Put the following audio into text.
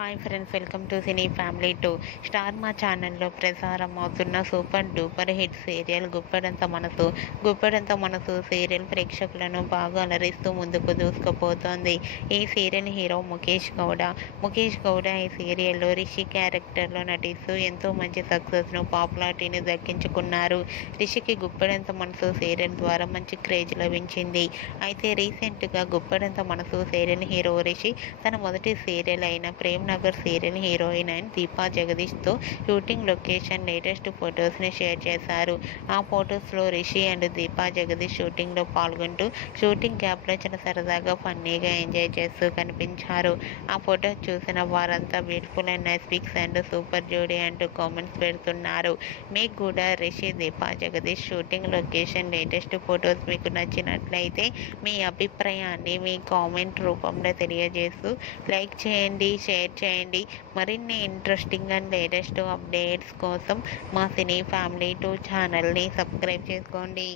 Hi friends, welcome to cine family 2. Star మా ఛానల్లో ప్రసారం అవుతున్న super duper hit serial Guppedantha మనసు సీరియల్ ప్రేక్షకులను బాగా అలరిస్తూ ముందుకు దూసుకుపోతోంది. ఈ సీరియల్ హీరో ముఖేష్ గౌడ ఈ సీరియల్లో రిషి క్యారెక్టర్లో నటిస్తూ ఎంతో మంచి సక్సెస్ను, పాపులారిటీని దక్కించుకున్నారు. రిషికి గుప్పెడంత మనసు సీరియల్ ద్వారా మంచి క్రేజ్ లభించింది. అయితే రీసెంట్గా గుప్పెడంత మనసు సీరియల్ హీరో రిషి తన మొదటి సీరియల్ అయిన ప్రేమ్ నగర్ సీరియల్ హీరోయిన్ అయిన దీపా జగదీష్తో షూటింగ్ లొకేషన్ లేటెస్ట్ ఫొటోస్ని షేర్ చేశారు. ఆ ఫొటోస్లో రిషి అండ్ దీపా జగదీష్ షూటింగ్లో పాల్గొంటూ షూటింగ్ గ్యాప్లో చాలా సరదాగా ఫన్నీగా ఎంజాయ్ చేస్తూ కనిపించారు. ఆ ఫొటో చూసిన వారంతా beautiful and nice pics and super జోడీ అంటూ కామెంట్స్ పెడుతున్నారు. మీకు కూడా Rishi, Deepa Jagadeesh shooting location latest photos మీకు నచ్చినట్లయితే మీ అభిప్రాయాన్ని మీ కామెంట్ రూపంలో తెలియజేస్తూ లైక్ చేయండి, షేర్ చేయండి. మరిన్ని ఇంట్రెస్టింగ్ అండ్ లేటెస్ట్ అప్డేట్స్ కోసం మా సినీ ఫ్యామిలీ 2 ఛానల్ని సబ్స్క్రైబ్ చేసుకోండి.